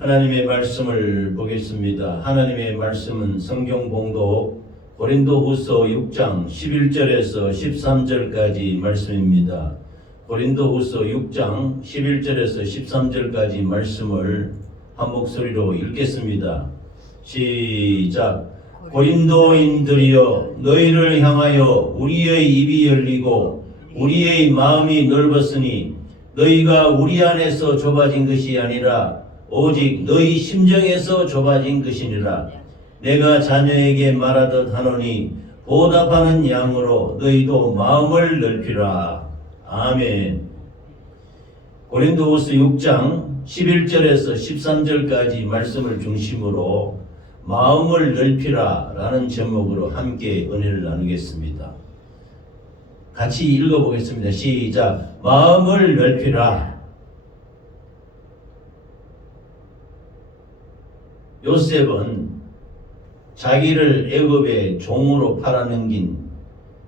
하나님의 말씀을 보겠습니다. 하나님의 말씀은 성경 봉독 고린도후서 6장 11절에서 13절까지 말씀입니다. 고린도후서 6장 11절에서 13절까지 말씀을 한 목소리로 읽겠습니다. 시작. 고린도인들이여, 너희를 향하여 우리의 입이 열리고 우리의 마음이 넓었으니 너희가 우리 안에서 좁아진 것이 아니라 오직 너희 심정에서 좁아진 것이니라. 내가 자녀에게 말하듯 하노니 보답하는 양으로 너희도 마음을 넓히라. 아멘. 고린도후서 6장 11절에서 13절까지 말씀을 중심으로 마음을 넓히라 라는 제목으로 함께 은혜를 나누겠습니다. 같이 읽어보겠습니다. 시작. 마음을 넓히라. 요셉은 자기를 애굽의 종으로 팔아넘긴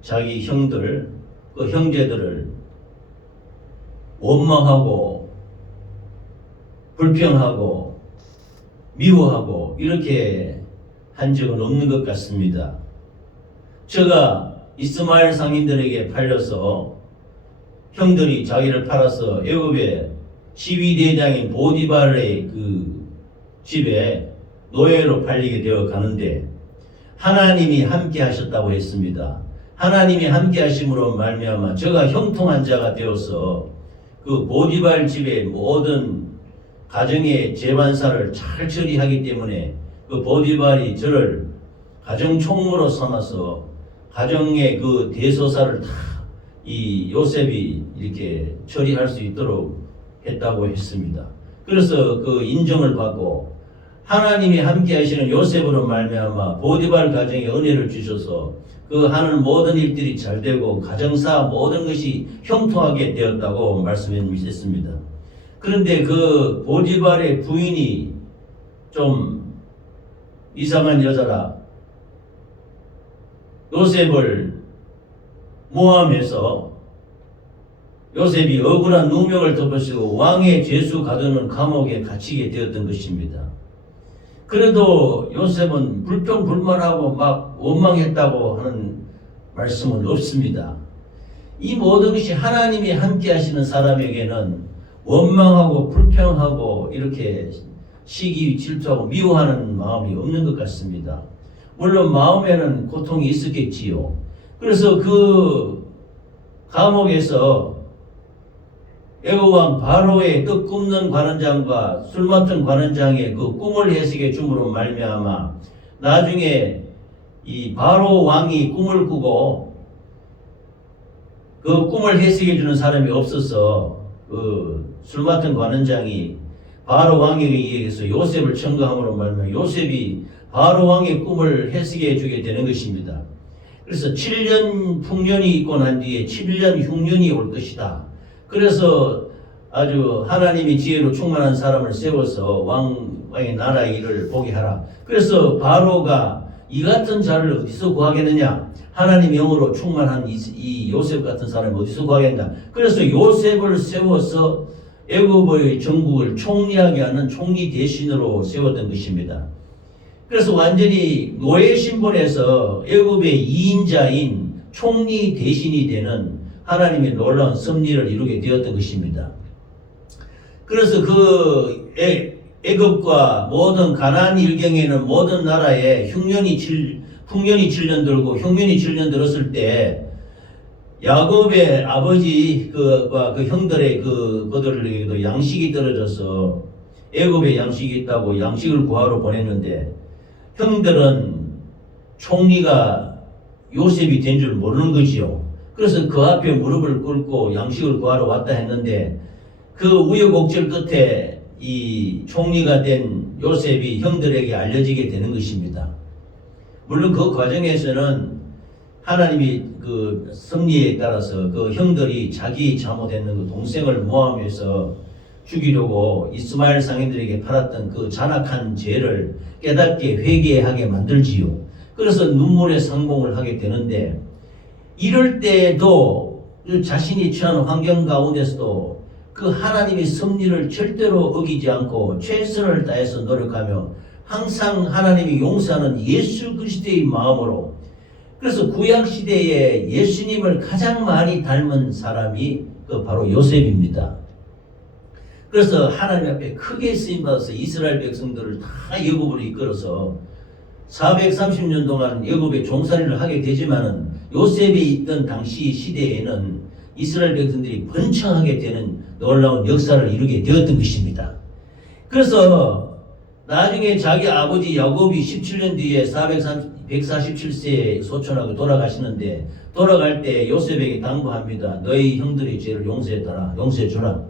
자기 형제들을 원망하고 불평하고 미워하고 이렇게 한 적은 없는 것 같습니다. 저가 이스마엘 상인들에게 팔려서 형들이 자기를 팔아서 애굽의 시위대장인 보디발의 그 집에 노예로 팔리게 되어 가는데 하나님이 함께 하셨다고 했습니다. 하나님이 함께 하심으로 말미암아 저가 형통한 자가 되어서 그 보디발 집의 모든 가정의 재반사를 잘 처리하기 때문에 그 보디발이 저를 가정 총무로 삼아서 가정의 그 대소사를 다 이 요셉이 이렇게 처리할 수 있도록 했다고 했습니다. 그래서 그 인정을 받고 하나님이 함께 하시는 요셉으로 말미암아 보디발 가정에 은혜를 주셔서 그 하는 모든 일들이 잘 되고 가정사 모든 것이 형통하게 되었다고 말씀해 주셨습니다. 그런데 그 보디발의 부인이 좀 이상한 여자라 요셉을 모함해서 요셉이 억울한 누명을 덮으시고 왕의 죄수 가두는 감옥에 갇히게 되었던 것입니다. 그래도 요셉은 불평불만하고 막 원망했다고 하는 말씀은 없습니다. 이 모든 것이 하나님이 함께 하시는 사람에게는 원망하고 불평하고 이렇게 시기 질투하고 미워하는 마음이 없는 것 같습니다. 물론 마음에는 고통이 있었겠지요. 그래서 그 감옥에서 애굽왕 바로의 떡 굽는 관원장과 술 맡은 관원장의 그 꿈을 해석해 줌으로 말미암아 나중에 이 바로 왕이 꿈을 꾸고 그 꿈을 해석해 주는 사람이 없어서 그 술 맡은 관원장이 바로 왕에게 의해서 요셉을 청구함으로 말미암아 요셉이 바로 왕의 꿈을 해석해 주게 되는 것입니다. 그래서 7년 풍년이 있고 난 뒤에 7년 흉년이 올 것이다. 그래서 아주 하나님이 지혜로 충만한 사람을 세워서 왕의 나라의 일을 보게 하라. 그래서 바로가 이 같은 자를 어디서 구하겠느냐? 하나님 영으로 충만한 이 요셉 같은 사람을 어디서 구하겠느냐? 그래서 요셉을 세워서 애굽의 전국을 총리하게 하는 총리 대신으로 세웠던 것입니다. 그래서 완전히 노예 신분에서 애굽의 2인자인 총리 대신이 되는 하나님의 놀라운 섭리를 이루게 되었던 것입니다. 그래서 그 애굽과 모든 가나안 일경에는 모든 나라에 풍년이 7년 들고 흉년이 7년 들었을 때 야곱의 아버지 그와 그 형들의 그들에게도 양식이 떨어져서 애굽에 양식이 있다고 양식을 구하러 보냈는데 형들은 총리가 요셉이 된 줄 모르는 거지요. 그래서 그 앞에 무릎을 꿇고 양식을 구하러 왔다 했는데 그 우여곡절 끝에 이 총리가 된 요셉이 형들에게 알려지게 되는 것입니다. 물론 그 과정에서는 하나님이 그 섭리에 따라서 그 형들이 자기 잘못했는 그 동생을 모함해서 죽이려고 이스마엘 상인들에게 팔았던 그 잔악한 죄를 깨닫게 회개하게 만들지요. 그래서 눈물의 상봉을 하게 되는데 이럴 때도 자신이 처한 환경 가운데서도 그 하나님의 섭리를 절대로 어기지 않고 최선을 다해서 노력하며 항상 하나님이 용서하는 예수 그리스도의 마음으로, 그래서 구약시대에 예수님을 가장 많이 닮은 사람이 바로 요셉입니다. 그래서 하나님 앞에 크게 쓰임받아서 이스라엘 백성들을 다 애굽으로 이끌어서 430년 동안 애굽에 종살이를 하게 되지만은 요셉이 있던 당시 시대에는 이스라엘 백성들이 번창하게 되는 놀라운 역사를 이루게 되었던 것입니다. 그래서 나중에 자기 아버지 야곱이 17년 뒤에 147세에 소천하고 돌아가시는데, 돌아갈 때 요셉에게 당부합니다. 너희 형들의 죄를 용서해주라.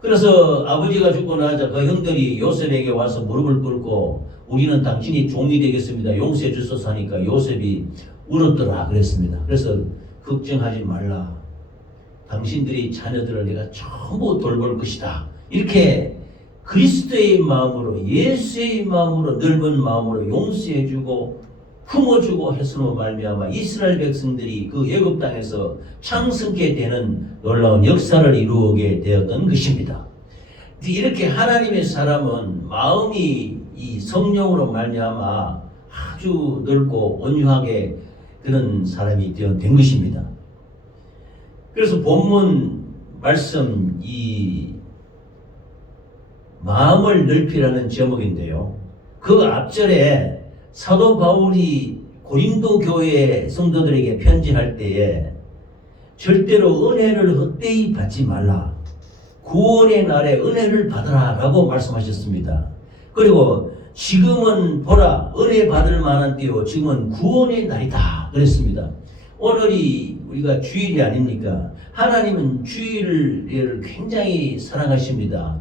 그래서 아버지가 죽고 나자 그 형들이 요셉에게 와서 무릎을 꿇고 우리는 당신이 종이 되겠습니다, 용서해 주소서 하니까 요셉이 울었더라 그랬습니다. 그래서 걱정하지 말라, 당신들이 자녀들을 내가 전부 돌볼 것이다, 이렇게 그리스도의 마음으로, 예수의 마음으로, 넓은 마음으로 용서해주고 품어주고 했으므로 말미암아 이스라엘 백성들이 그 애굽 땅에서 창성케 되는 놀라운 역사를 이루게 되었던 것입니다. 이렇게 하나님의 사람은 마음이 이 성령으로 말미암아 아주 넓고 온유하게 그런 사람이 된 것입니다. 그래서 본문 말씀 이 마음을 넓히라는 제목인데요, 그 앞절에 사도 바울이 고린도 교회 성도들에게 편지할 때에 절대로 은혜를 헛되이 받지 말라, 구원의 날에 은혜를 받으라 라고 말씀하셨습니다. 그리고 지금은 보라, 은혜 받을 만한 때요, 지금은 구원의 날이다 그랬습니다. 오늘이 우리가 주일이 아닙니까? 하나님은 주일을 굉장히 사랑하십니다.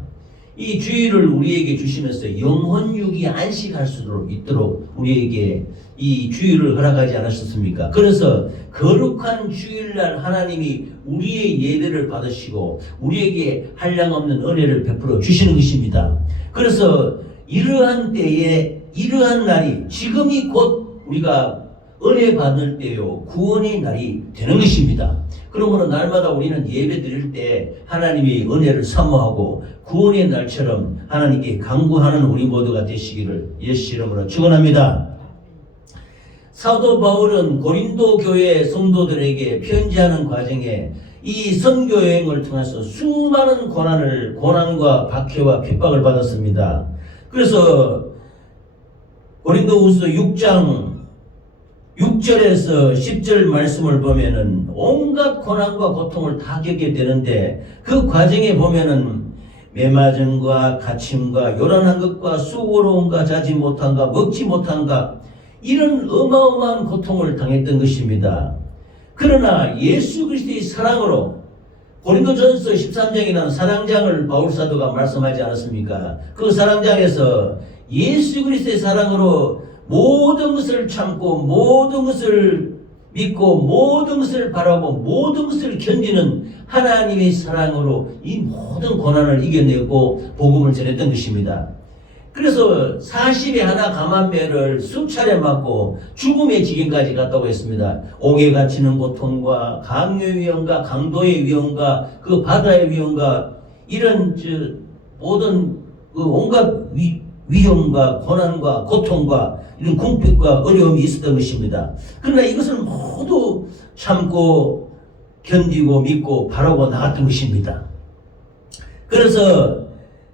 이 주일을 우리에게 주시면서 영혼육이 안식할 수 있도록 우리에게 이 주일을 허락하지 않으셨습니까? 그래서 거룩한 주일날 하나님이 우리의 예배를 받으시고 우리에게 한량없는 은혜를 베풀어 주시는 것입니다. 그래서 이러한 때에, 이러한 날이, 지금이 곧 우리가 은혜 받을 때요, 구원의 날이 되는 것입니다. 그러므로 날마다 우리는 예배 드릴 때 하나님의 은혜를 사모하고 구원의 날처럼 하나님께 간구하는 우리 모두가 되시기를 예수 이름으로 축원합니다. 사도 바울은 고린도 교회 성도들에게 편지하는 과정에 이 선교 여행을 통해서 수많은 고난과 박해와 핍박을 받았습니다. 그래서 고린도후서 6장 6절에서 10절 말씀을 보면은 온갖 고난과 고통을 다 겪게 되는데, 그 과정에 보면은 매맞음과 갇힘과 요란한 것과 수고로움과 자지 못한가 먹지 못한가 이런 어마어마한 고통을 당했던 것입니다. 그러나 예수 그리스도의 사랑으로, 고린도전서 13장이라는 사랑장을 바울 사도가 말씀하지 않았습니까? 그 사랑장에서 예수 그리스도의 사랑으로 모든 것을 참고 모든 것을 믿고 모든 것을 바라고 모든 것을 견디는 하나님의 사랑으로 이 모든 고난을 이겨내고 복음을 전했던 것입니다. 그래서 40에 하나 감한매를 수차례 맞고 죽음의 지경까지 갔다고 했습니다. 옥에 갇히는 고통과 강요의 위험과 강도의 위험과 그 바다의 위험과 이런 모든 그 온갖 위험과 고난과 고통과 이런 궁핍과 어려움이 있었던 것입니다. 그러나 이것을 모두 참고 견디고 믿고 바라고 나갔던 것입니다. 그래서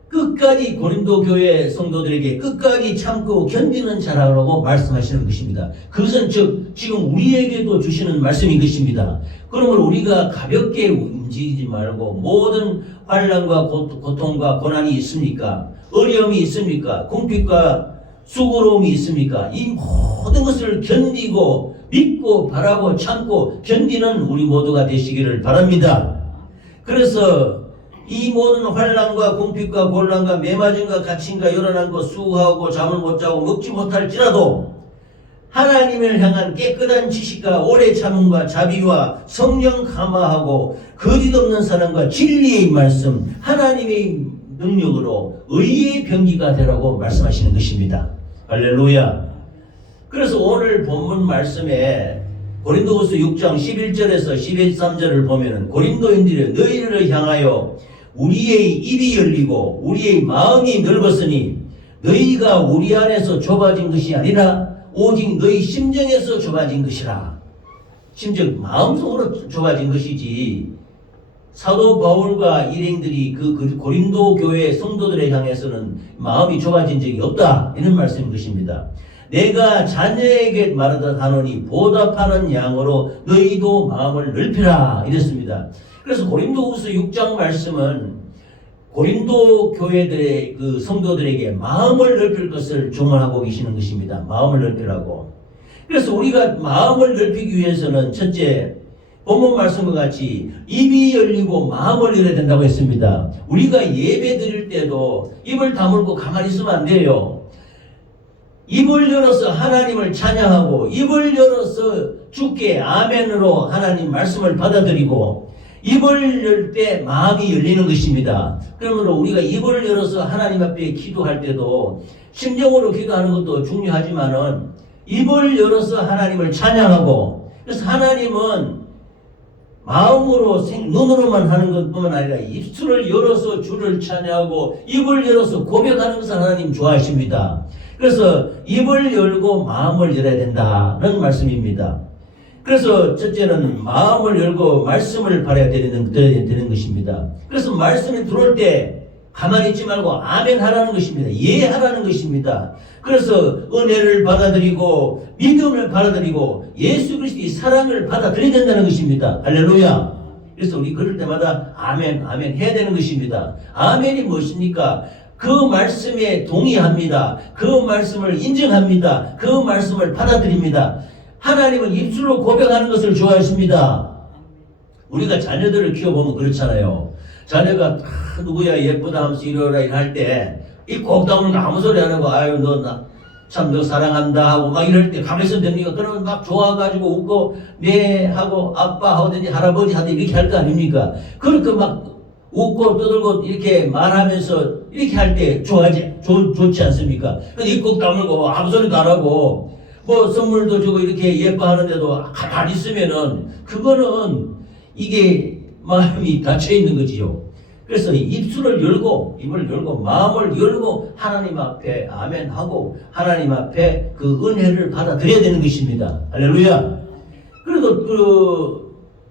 끝까지 고린도 교회 성도들에게 끝까지 참고 견디는 자라고 말씀하시는 것입니다. 그것은 즉 지금 우리에게도 주시는 말씀인 것입니다. 그러므로 우리가 가볍게 움직이지 말고, 모든 환난과 고통과 고난이 있습니까? 어려움이 있습니까? 궁핍과 수고로움이 있습니까? 이 모든 것을 견디고 믿고 바라고 참고 견디는 우리 모두가 되시기를 바랍니다. 그래서 이 모든 환난과 궁핍과 곤란과 매맞음과 갇힘과 요란한 것, 수고하고 잠을 못 자고 먹지 못할지라도 하나님을 향한 깨끗한 지식과 오래 참음과 자비와 성령 감화하고 거짓 없는 사랑과 진리의 말씀, 하나님의 능력으로 의의 병기가 되라고 말씀하시는 것입니다. 할렐루야. 그래서 오늘 본문 말씀에 고린도후서 6장 11절에서 13절을 보면은 고린도인들이 너희를 향하여 우리의 입이 열리고 우리의 마음이 넓었으니 너희가 우리 안에서 좁아진 것이 아니라 오직 너희 심정에서 좁아진 것이라. 심정, 마음속으로 좁아진 것이지 사도 바울과 일행들이 그 고린도 교회 성도들에 향해서는 마음이 좁아진 적이 없다, 이런 말씀인 것입니다. 내가 자녀에게 말하다 하노니 보답하는 양으로 너희도 마음을 넓히라, 이랬습니다. 그래서 고린도후서 6장 말씀은 고린도 교회들의 그 성도들에게 마음을 넓힐 것을 조언하고 계시는 것입니다. 마음을 넓히라고. 그래서 우리가 마음을 넓히기 위해서는 첫째, 본문 말씀과 같이 입이 열리고 마음을 열어야 된다고 했습니다. 우리가 예배 드릴 때도 입을 다물고 가만히 있으면 안 돼요. 입을 열어서 하나님을 찬양하고 입을 열어서 주께 아멘으로 하나님 말씀을 받아들이고 입을 열 때 마음이 열리는 것입니다. 그러므로 우리가 입을 열어서 하나님 앞에 기도할 때도 심정으로 기도하는 것도 중요하지만은 입을 열어서 하나님을 찬양하고, 그래서 하나님은 마음으로 눈으로만 하는 것뿐만 아니라 입술을 열어서 주를 찬양하고 입을 열어서 고백하는 것을 하나님 좋아하십니다. 그래서 입을 열고 마음을 열어야 된다는 말씀입니다. 그래서 첫째는 마음을 열고 말씀을 받아야 되는 것입니다. 그래서 말씀이 들어올 때 가만히 있지 말고 아멘 하라는 것입니다. 예하라는 것입니다. 그래서 은혜를 받아들이고 믿음을 받아들이고 예수 그리스도의 사랑을 받아들여야 된다는 것입니다. 할렐루야. 그래서 우리 그럴 때마다 아멘 아멘 해야 되는 것입니다. 아멘이 무엇입니까? 그 말씀에 동의합니다. 그 말씀을 인정합니다. 그 말씀을 받아들입니다. 하나님은 입술로 고백하는 것을 좋아하십니다. 우리가 자녀들을 키워보면 그렇잖아요. 자녀가 누구야 예쁘다 하면서 이러라 할 때 이 꼭 다오는 아무 소리 안 하고 아유 너 참 너 사랑한다 하고 막 이럴 때 가만히 있으면 됩니까? 그러면 막 좋아가지고 웃고 네 하고 아빠 하든지 할아버지 하든지 이렇게 할 거 아닙니까? 그렇게 막 웃고 떠들고 이렇게 말하면서 이렇게 할 때 좋지 않습니까? 근데 입 꼭 다물고 아무 소리도 안 하고 뭐 선물도 주고 이렇게 예뻐하는데도 가만히 있으면은 그거는 이게 마음이 닫혀 있는 거지요. 그래서 입술을 열고 입을 열고 마음을 열고 하나님 앞에 아멘하고 하나님 앞에 그 은혜를 받아들여야 되는 것입니다. 할렐루야. 그리고 그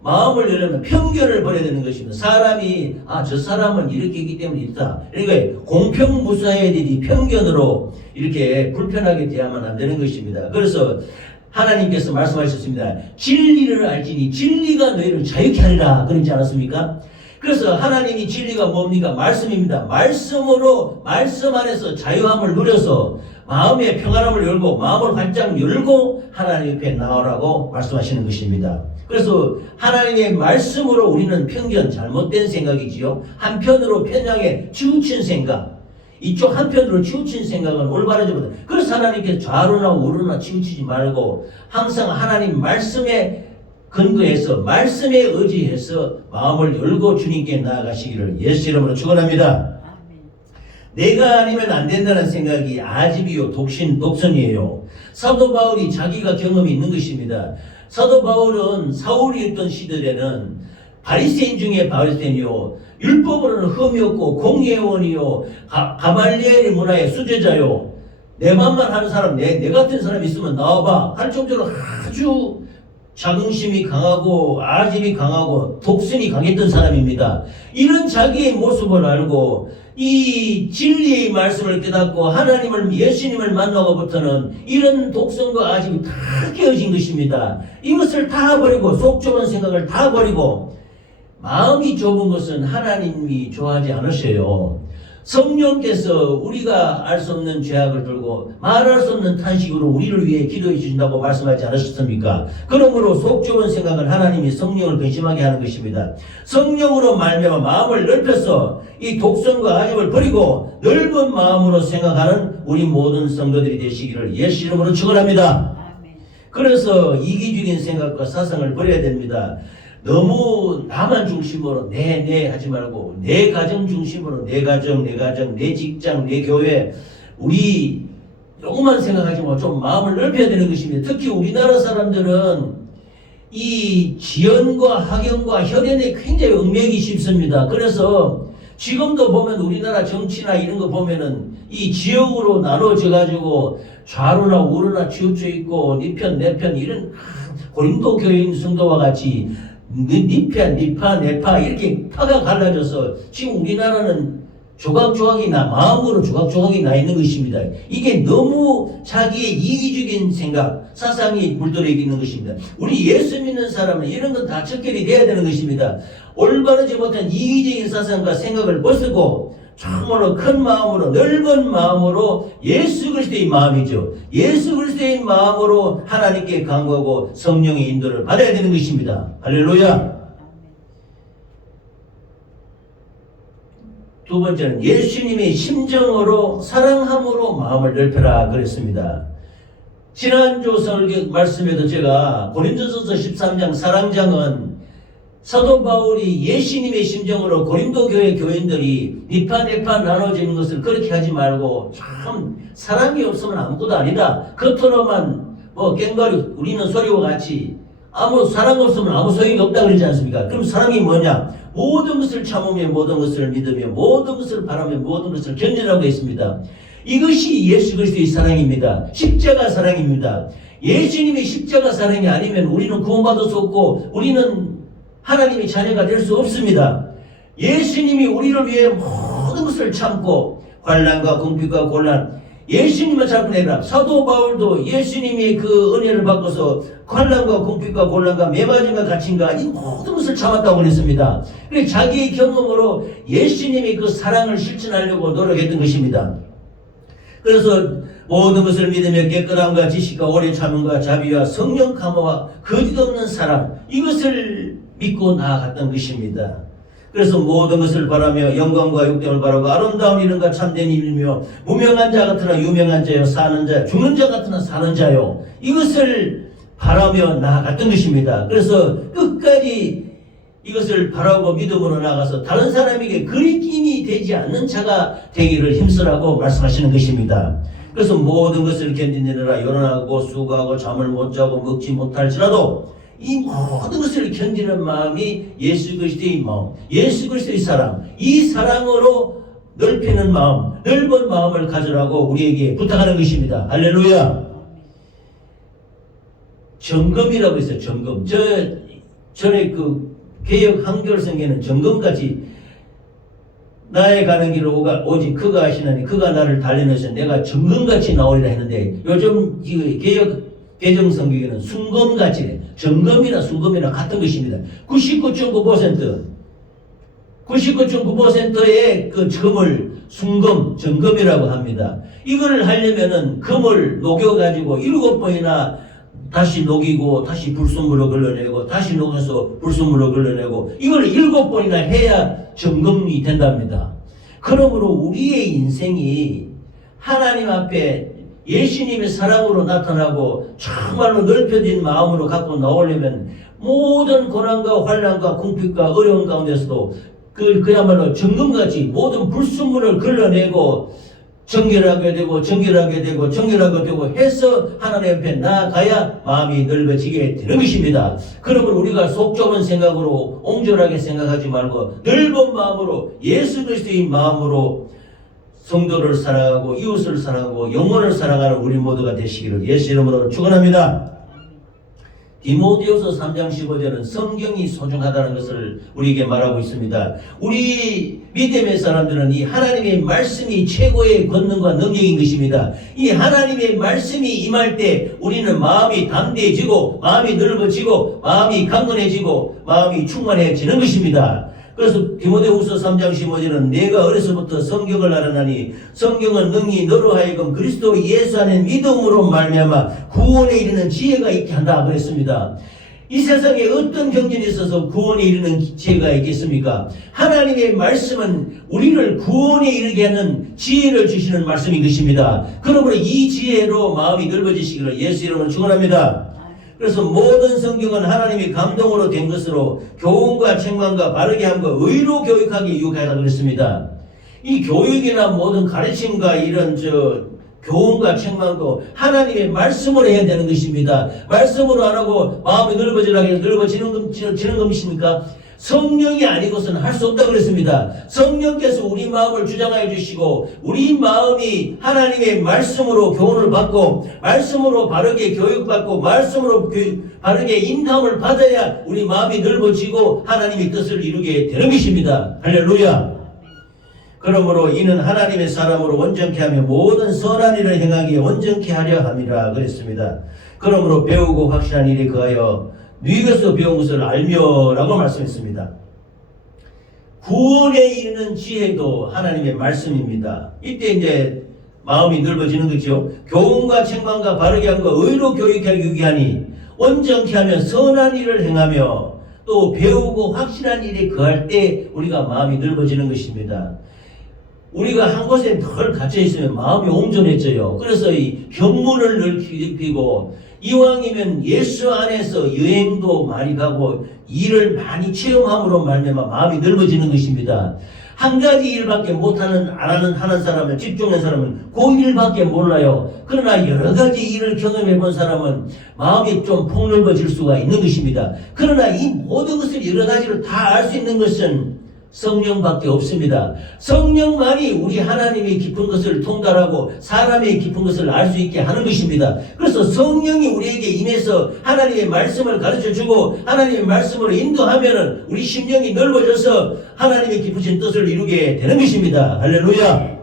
마음을 열려면 편견을 버려야 되는 것입니다. 사람이 저 사람은 이렇게 있기 때문에 있다. 그러니까 공평무사해야 되지 편견으로 이렇게 불편하게 대하면 안 되는 것입니다. 그래서 하나님께서 말씀하셨습니다. 진리를 알지니 진리가 너희를 자유케 하리라 그러지 않았습니까? 그래서 하나님이 진리가 뭡니까? 말씀입니다. 말씀으로 말씀 안에서 자유함을 누려서 마음의 평안함을 열고 마음을 활짝 열고 하나님 앞에 나오라고 말씀하시는 것입니다. 그래서 하나님의 말씀으로 우리는 편견, 잘못된 생각이지요. 한편으로 편향에 치우친 생각, 이쪽 한편으로 치우친 생각은 올바르지 못해. 그래서 하나님께서 좌로나 우로나 치우치지 말고 항상 하나님 말씀에 근거해서 말씀에 의지해서 마음을 열고 주님께 나아가시기를 예수 이름으로 축원합니다. 내가 아니면 안 된다는 생각이 아집이요 독선이에요. 사도 바울이 자기가 경험이 있는 것입니다. 사도 바울은 사울이 있던 시절에는 바리새인 중에 바리새인이요, 율법으로는 흠이 없고 공예원이요, 가말리엘의 문화의 수제자요, 내 맘만 하는 사람, 내 같은 사람 있으면 나와봐 할 정도로 아주 자긍심이 강하고 아집이 강하고 독선이 강했던 사람입니다. 이런 자기의 모습을 알고 이 진리의 말씀을 깨닫고 하나님을 예수님을 만나고부터는 이런 독선과 아집이 다 깨어진 것입니다. 이것을 다 버리고 속 좁은 생각을 다 버리고 마음이 좁은 것은 하나님이 좋아하지 않으셔요. 성령께서 우리가 알 수 없는 죄악을 들고 말할 수 없는 탄식으로 우리를 위해 기도해 주신다고 말씀하지 않으셨습니까? 그러므로 속 좁은 생각은 하나님이 성령을 근심하게 하는 것입니다. 성령으로 말미암아 마음을 넓혀서 이 독선과 아집을 버리고 넓은 마음으로 생각하는 우리 모든 성도들이 되시기를 예수 이름으로 축원합니다. 그래서 이기적인 생각과 사상을 버려야 됩니다. 너무 나만 중심으로 내 하지 말고 내 가정 중심으로 내 가정, 내 직장, 내 교회 우리 요것만 생각하지 말고 좀 마음을 넓혀야 되는 것입니다. 특히 우리나라 사람들은 이 지연과 학연과 혈연에 굉장히 얽매이기 쉽습니다. 그래서 지금도 보면 우리나라 정치나 이런 거 보면은 이 지역으로 나눠져 가지고 좌로나 우로나 치우쳐 있고 네 편 내 편 이런 고린도 교인 성도와 같이 네 편, 네 파, 내 파 이렇게 파가 갈라져서 지금 우리나라는 조각조각이 마음으로 조각조각이 나 있는 것입니다. 이게 너무 자기의 이기적인 생각, 사상이 물들어 있는 것입니다. 우리 예수 믿는 사람은 이런 건 다 척결이 돼야 되는 것입니다. 올바르지 못한 이기적인 사상과 생각을 벗고 참으로 큰 마음으로, 넓은 마음으로 예수 그리스도의 마음이죠. 예수 그리스도의 마음으로 하나님께 간구하고 성령의 인도를 받아야 되는 것입니다. 할렐루야. 두 번째는 예수님의 심정으로 사랑함으로 마음을 넓혀라 그랬습니다. 지난주 설교 말씀에도 제가 고린도전서 13장 사랑장은 사도 바울이 예수님의 심정으로 고린도 교회 교인들이 니파 네파 나눠지는 것을 그렇게 하지 말고 참 사랑이 없으면 아무것도 아니다. 겉으로만 깽가리 우리는 소리와 같이 아무 사랑 없으면 아무 소용이 없다 그러지 않습니까? 그럼 사랑이 뭐냐? 모든 것을 참으며 모든 것을 믿으며 모든 것을 바라며 모든 것을 견디라고 했습니다. 이것이 예수 그리스도의 사랑입니다. 십자가 사랑입니다. 예수님의 십자가 사랑이 아니면 우리는 구원받을 수 없고 우리는 하나님의 자녀가 될 수 없습니다. 예수님이 우리를 위해 모든 것을 참고 환난과 궁핍과 곤란 예수님만 참고 내라. 사도 바울도 예수님이 그 은혜를 받고서 환난과 궁핍과 곤란과 매맞음과 갇힘과 이 모든 것을 참았다고 그랬습니다. 그래서 자기의 경험으로 예수님이 그 사랑을 실천하려고 노력했던 것입니다. 그래서 모든 것을 믿으며 깨끗함과 지식과 오래 참음과 자비와 성령 감화와 거짓 없는 사랑 이것을 믿고 나아갔던 것입니다. 그래서 모든 것을 바라며 영광과 욕됨을 바라고 아름다운 이름과 참된 이름이며 무명한 자 같으나 유명한 자요 사는 자 죽는 자 같으나 사는 자요 이것을 바라며 나아갔던 것입니다. 그래서 끝까지 이것을 바라고 믿음으로 나가서 다른 사람에게 그리낌이 되지 않는 자가 되기를 힘쓰라고 말씀하시는 것입니다. 그래서 모든 것을 견디느라 요란하고 수고하고 잠을 못 자고 먹지 못할지라도 이 모든 것을 견디는 마음이 예수 그리스도의 마음, 예수 그리스도의 사랑, 이 사랑으로 넓히는 마음, 넓은 마음을 가지라고 우리에게 부탁하는 것입니다. 할렐루야. 점검이라고 했어요. 점검. 전에 그 개역 한결성에는 점검같이 나의 가는 길을 오직 그가 하시나니 그가 나를 달리면서 내가 점검같이 나오리라 했는데 요즘 개역 개정성경에는 순검같이 점검이나 순검이나 같은 것입니다. 99.9%의 그 점을 순검, 점검이라고 합니다. 이거를 하려면은 금을 녹여가지고 7번이나 다시 녹이고 다시 불순물로 걸러내고 다시 녹여서 불순물로 걸러내고 이걸 7번이나 해야 점검이 된답니다. 그러므로 우리의 인생이 하나님 앞에 예수님의 사랑으로 나타나고 정말로 넓혀진 마음으로 갖고 나오려면 모든 고난과 환난과 궁핍과 어려운 가운데서도 그야말로 점검같이 모든 불순물을 걸러내고 정결하게 되고 해서 하나님 앞에 나아가야 마음이 넓어지게 되는 것입니다. 그러므로 우리가 속 좁은 생각으로 옹졸하게 생각하지 말고 넓은 마음으로 예수 그리스도의 마음으로 성도를 사랑하고 이웃을 사랑하고 영혼을 사랑하는 우리 모두가 되시기를 예수 이름으로 축원합니다. 디모데후서 3장 15절은 성경이 소중하다는 것을 우리에게 말하고 있습니다. 우리 믿음의 사람들은 이 하나님의 말씀이 최고의 권능과 능력인 것입니다. 이 하나님의 말씀이 임할 때 우리는 마음이 담대해지고 마음이 넓어지고 마음이 강건해지고 마음이 충만해지는 것입니다. 그래서 디모데후서 3장 15절은 내가 어려서부터 성경을 알아나니 성경은 능히 너로 하여금 그리스도 예수 안에 믿음으로 말미암아 구원에 이르는 지혜가 있게 한다 그랬습니다. 이 세상에 어떤 경전이 있어서 구원에 이르는 지혜가 있겠습니까? 하나님의 말씀은 우리를 구원에 이르게 하는 지혜를 주시는 말씀인 것입니다. 그러므로 이 지혜로 마음이 넓어지시기를 예수 이름으로 축원합니다. 그래서 모든 성경은 하나님이 감동으로 된 것으로 교훈과 책망과 바르게 함과 의로 교육하기 유익하다 그랬습니다. 이 교육이나 모든 가르침과 이런 교훈과 책망도 하나님의 말씀으로 해야 되는 것입니다. 말씀으로 안 하고 마음이 넓어지는 것입니까? 성령이 아니고서는 할 수 없다고 그랬습니다. 성령께서 우리 마음을 주장하여 주시고 우리 마음이 하나님의 말씀으로 교훈을 받고 말씀으로 바르게 교육받고 말씀으로 바르게 인도함을 받아야 우리 마음이 넓어지고 하나님의 뜻을 이루게 되는 것입니다. 할렐루야. 그러므로 이는 하나님의 사람으로 온전케 하며 모든 선한 일을 행하기에 온전케 하려 함이라 그랬습니다. 그러므로 배우고 확신한 일에 그하여 누이에서 배운 것을 알며라고 말씀했습니다. 구원에 이르는 지혜도 하나님의 말씀입니다. 이때 이제 마음이 넓어지는 거죠. 교훈과 책망과 바르게 함과 의로 교육하기 위하니 온전케 하며 선한 일을 행하며 또 배우고 확신한 일에 거할 때 우리가 마음이 넓어지는 것입니다. 우리가 한 곳에 늘 갇혀 있으면 마음이 옹졸해져요. 그래서 이 견문을 넓히고 이왕이면 예수 안에서 여행도 많이 가고 일을 많이 체험함으로 말미암아 마음이 넓어지는 것입니다. 한 가지 일밖에 못하는 하는 사람은 집중한 사람은 그 일밖에 몰라요. 그러나 여러 가지 일을 경험해 본 사람은 마음이 좀 폭넓어질 수가 있는 것입니다. 그러나 이 모든 것을 여러 가지로 다 알 수 있는 것은 성령밖에 없습니다. 성령만이 우리 하나님의 깊은 것을 통달하고 사람의 깊은 것을 알 수 있게 하는 것입니다. 그래서 성령이 우리에게 임해서 하나님의 말씀을 가르쳐주고 하나님의 말씀으로 인도하면은 우리 심령이 넓어져서 하나님의 깊으신 뜻을 이루게 되는 것입니다. 할렐루야.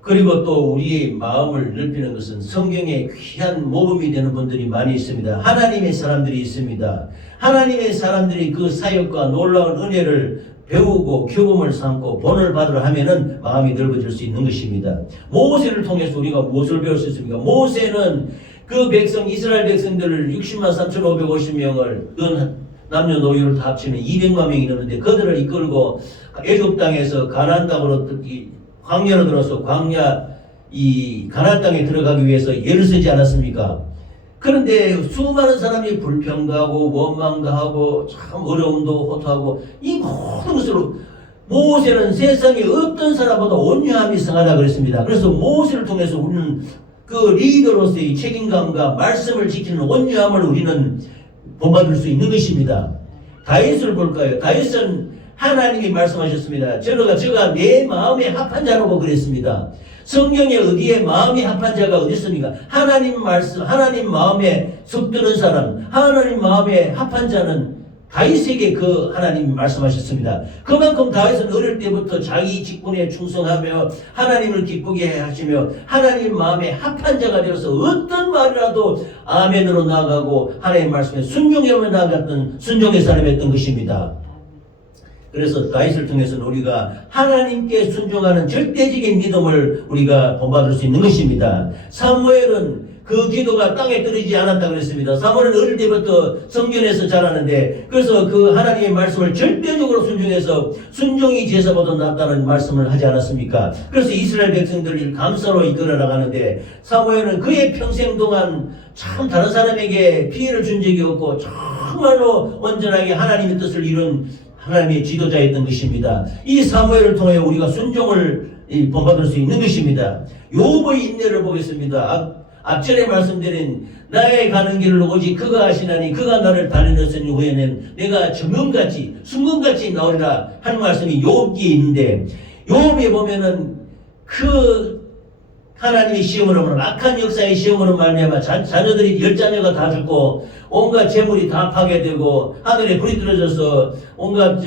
그리고 또 우리의 마음을 넓히는 것은 성경에 귀한 모범이 되는 분들이 많이 있습니다. 하나님의 사람들이 있습니다. 하나님의 사람들이 그 사역과 놀라운 은혜를 배우고 교범을 삼고 본을 받으려 하면은 마음이 넓어질 수 있는 것입니다. 모세를 통해서 우리가 무엇을 배울 수 있습니까? 모세는 그 백성 이스라엘 백성들을 60만 3,550명을 남녀노소를 다 합치면 200만 명이 넘는데 그들을 이끌고 애굽 땅에서 가나안 땅으로 광야로 들어서 가나안 땅에 들어가기 위해서 예를 쓰지 않았습니까? 그런데 수많은 사람이 불평도 하고 원망도 하고 참 어려움도 호소하고 이 모든 것으로 모세는 세상에 어떤 사람보다 온유함이 성하다 그랬습니다. 그래서 모세를 통해서 우리는 그 리더로서의 책임감과 말씀을 지키는 온유함을 우리는 본받을 수 있는 것입니다. 다윗을 볼까요? 다윗은 하나님이 말씀하셨습니다. 저가 내 마음에 합한 자라고 그랬습니다. 성경에 어디에 마음이 합한 자가 어디 있습니까? 하나님 말씀, 하나님 마음에 속드는 사람, 하나님 마음에 합한 자는 다윗에게 그 하나님이 말씀하셨습니다. 그만큼 다윗은 어릴 때부터 자기 직분에 충성하며 하나님을 기쁘게 하시며 하나님 마음에 합한 자가 되어서 어떤 말이라도 아멘으로 나아가고 하나님 말씀에 순종하며 나아갔던 순종의 사람이었던 것입니다. 그래서 다윗을 통해서는 우리가 하나님께 순종하는 절대적인 믿음을 우리가 본받을 수 있는 것입니다. 사무엘은 그 기도가 땅에 떨어지지 않았다고 그랬습니다. 사무엘은 어릴 때부터 성전에서 자라는데 그래서 그 하나님의 말씀을 절대적으로 순종해서 순종이 제사보다 낫다는 말씀을 하지 않았습니까? 그래서 이스라엘 백성들을 감사로 이끌어 나가는데 사무엘은 그의 평생 동안 참 다른 사람에게 피해를 준 적이 없고 정말로 온전하게 하나님의 뜻을 이룬 하나님의 지도자였던 것입니다. 이 사무엘을 통해 우리가 순종을 본받을 수 있는 것입니다. 욥의 인내를 보겠습니다. 앞전에 말씀드린 나의 가는 길을 오직 그가 아시나니 그가 나를 달리셨으니 후에는 내가 정금같이 순금같이 나오리라 하는 말씀이 욥기에 있는데 욥에 보면은 그 하나님의 시험으로 악한 역사의 시험으로 말미암아 자녀들이 10자녀가 다 죽고 온갖 재물이 다 파괴되고 하늘에 불이 떨어져서 온갖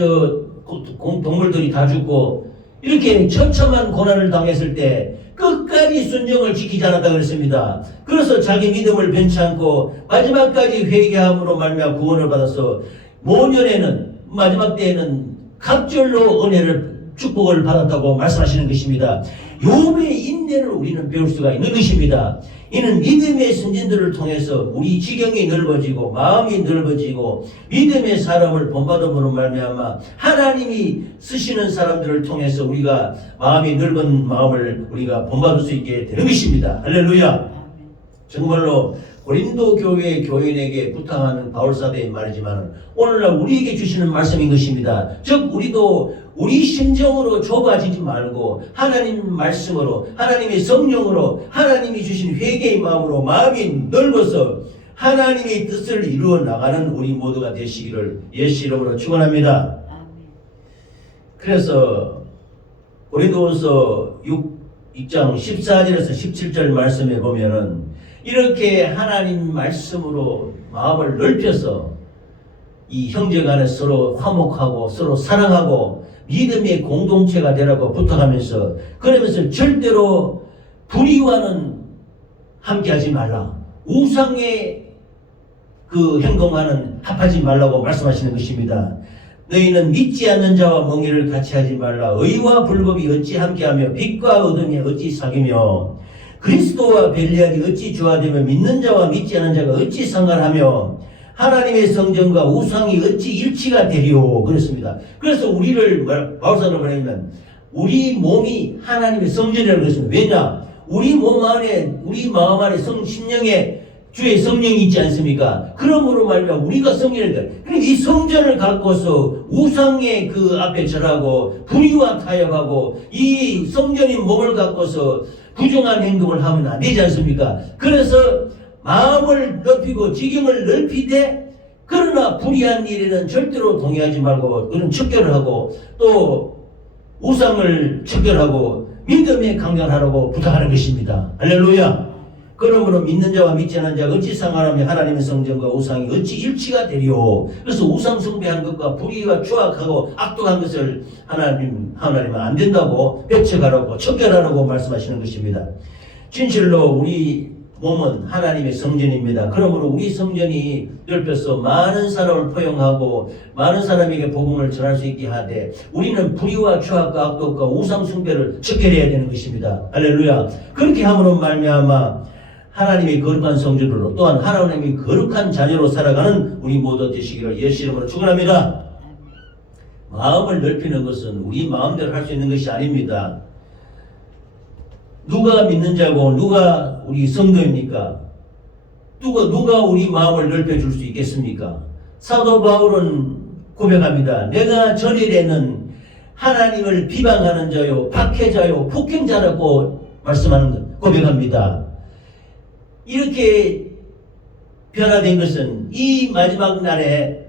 동물들이 다 죽고 이렇게 처참한 고난을 당했을 때 끝까지 순종을 지키지 않았다 그랬습니다. 그래서 자기 믿음을 변치 않고 마지막까지 회개함으로 말미암아 구원을 받아서 모년에는 마지막 때에는 갑절로 은혜를 축복을 받았다고 말씀하시는 것입니다. 욥의 인내를 우리는 배울 수가 있는 것입니다. 이는 믿음의 선진들을 통해서 우리 지경이 넓어지고 마음이 넓어지고 믿음의 사람을 본받음으로 말미암아 하나님이 쓰시는 사람들을 통해서 우리가 마음이 넓은 마음을 우리가 본받을 수 있게 되는 것입니다. 할렐루야. 정말로 고린도 교회 교인에게 부탁하는 바울사도의 말이지만 오늘날 우리에게 주시는 말씀인 것입니다. 즉 우리도 우리 심정으로 좁아지지 말고 하나님 말씀으로 하나님의 성령으로 하나님이 주신 회개의 마음으로 마음이 넓어서 하나님의 뜻을 이루어 나가는 우리 모두가 되시기를 예수 이름으로 축원합니다. 그래서 고린도후서 6장 14절에서 17절 말씀에 보면은 이렇게 하나님 말씀으로 마음을 넓혀서 이 형제간에 서로 화목하고 서로 사랑하고 믿음의 공동체가 되라고 부탁하면서, 그러면서 절대로 불의와는 함께하지 말라, 우상의 그 행동과는 합하지 말라고 말씀하시는 것입니다. 너희는 믿지 않는 자와 멍에를 같이 하지 말라. 의와 불법이 어찌 함께하며 빛과 어둠이 어찌 사귀며 그리스도와 벨리알이 어찌 조화되며 믿는 자와 믿지 않는 자가 어찌 상관하며 하나님의 성전과 우상이 어찌 일치가 되리오. 그렇습니다. 그래서 우리를 바울사도는 뭐냐면 우리 몸이 하나님의 성전이라고 그랬습니다. 왜냐? 우리 몸 안에, 우리 마음 안에 심령에 주의 성령이 있지 않습니까? 그러므로 말미암아 우리가 성전이다. 그러니까 이 성전을 갖고서 우상의 그 앞에 절하고 불의와 타협하고 이 성전인 몸을 갖고서 부정한 행동을 하면 안 되지 않습니까? 그래서 마음을 넓히고 지경을 넓히되, 그러나 불의한 일에는 절대로 동의하지 말고 그런 척결을 하고 또 우상을 척결하고 믿음에 강건하라고 부탁하는 것입니다. 할렐루야. 그러므로 믿는 자와 믿지 않는 자가 어찌 상관하며 하나님의 성전과 우상이 어찌 일치가 되리오. 그래서 우상 숭배한 것과 불의와 추악하고 악독한 것을 하나님은 안 된다고 배척하라고 척결하라고 말씀하시는 것입니다. 진실로 우리 몸은 하나님의 성전입니다. 그러므로 우리 성전이 넓혀서 많은 사람을 포용하고 많은 사람에게 복음을 전할 수 있게 하되, 우리는 불의와 추악과 악독과 우상 숭배를 척결해야 되는 것입니다. 할렐루야. 그렇게 함으로 말미암아 하나님의 거룩한 성전으로, 또한 하나님의 거룩한 자녀로 살아가는 우리 모두 되시기를 예수 이름으로 축원합니다. 마음을 넓히는 것은 우리 마음대로 할 수 있는 것이 아닙니다. 누가 믿는 자고 누가 우리 성도입니까? 누가 우리 마음을 넓혀줄 수 있겠습니까? 사도 바울은 고백합니다. 내가 전일에는 하나님을 비방하는 자요, 박해자요, 폭행자라고 고백합니다. 이렇게 변화된 것은 이 마지막 날에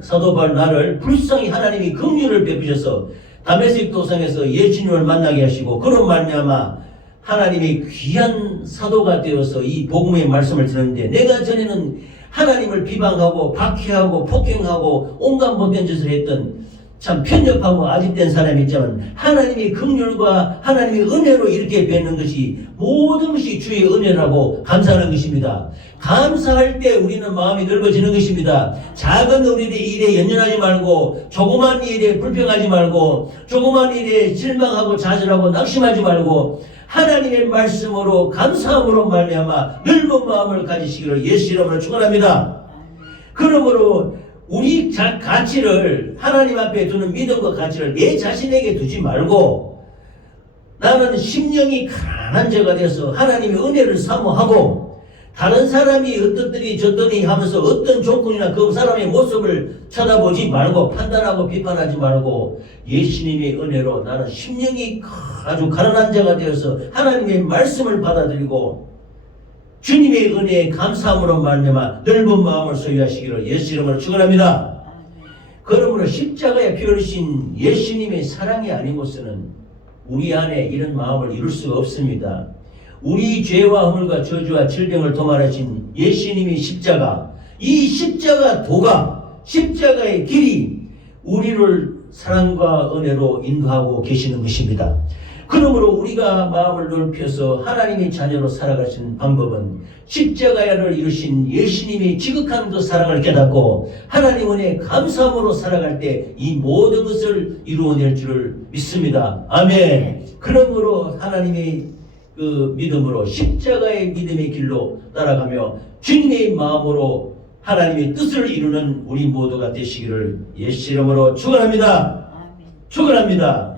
사도 바울 나를 불쌍히 하나님이 긍휼을 베푸셔서 다메섹 도상에서 예수님을 만나게 하시고, 그런 말미암아 하나님의 귀한 사도가 되어서 이 복음의 말씀을 듣는데, 내가 전에는 하나님을 비방하고 박해하고 폭행하고 온갖 못된 짓을 했던 참 편협하고 아집된 사람이 있지만, 하나님의 긍휼과 하나님의 은혜로 이렇게 뵙는 것이 모든 것이 주의 은혜라고 감사하는 것입니다. 감사할 때 우리는 마음이 넓어지는 것입니다. 작은 우리의 일에 연연하지 말고, 조그만 일에 불평하지 말고, 조그만 일에 실망하고 좌절하고 낙심하지 말고, 하나님의 말씀으로 감사함으로 말미암아 넓은 마음을 가지시기를 예수 이름으로 축원합니다. 그러므로 우리 가치를, 하나님 앞에 두는 믿음과 가치를 내 자신에게 두지 말고, 나는 심령이 가난한 자가 되어서 하나님의 은혜를 사모하고, 다른 사람이 어떻더니 저더니 하면서 어떤 조건이나 그 사람의 모습을 쳐다보지 말고, 판단하고 비판하지 말고, 예수님의 은혜로 나는 심령이 아주 가난한 자가 되어서 하나님의 말씀을 받아들이고 주님의 은혜에 감사함으로 말미암아 넓은 마음을 소유하시기를 예수 이름으로 축원합니다. 그러므로 십자가에 피 흘리신 예수님의 사랑이 아니고서는 우리 안에 이런 마음을 이룰 수가 없습니다. 우리 죄와 허물과 저주와 질병을 도말하신 예수님의 십자가, 이 십자가 도가, 십자가의 길이 우리를 사랑과 은혜로 인도하고 계시는 것입니다. 그러므로 우리가 마음을 넓혀서 하나님의 자녀로 살아가시는 방법은 십자가를 이루신 예수님의 지극한 그 사랑을 깨닫고 하나님 은혜에 감사함으로 살아갈 때 이 모든 것을 이루어낼 줄을 믿습니다. 아멘. 그러므로 하나님의 그 믿음으로 십자가의 믿음의 길로 따라가며 주님의 마음으로 하나님의 뜻을 이루는 우리 모두가 되시기를 예수 이름으로 축원합니다. 축원합니다.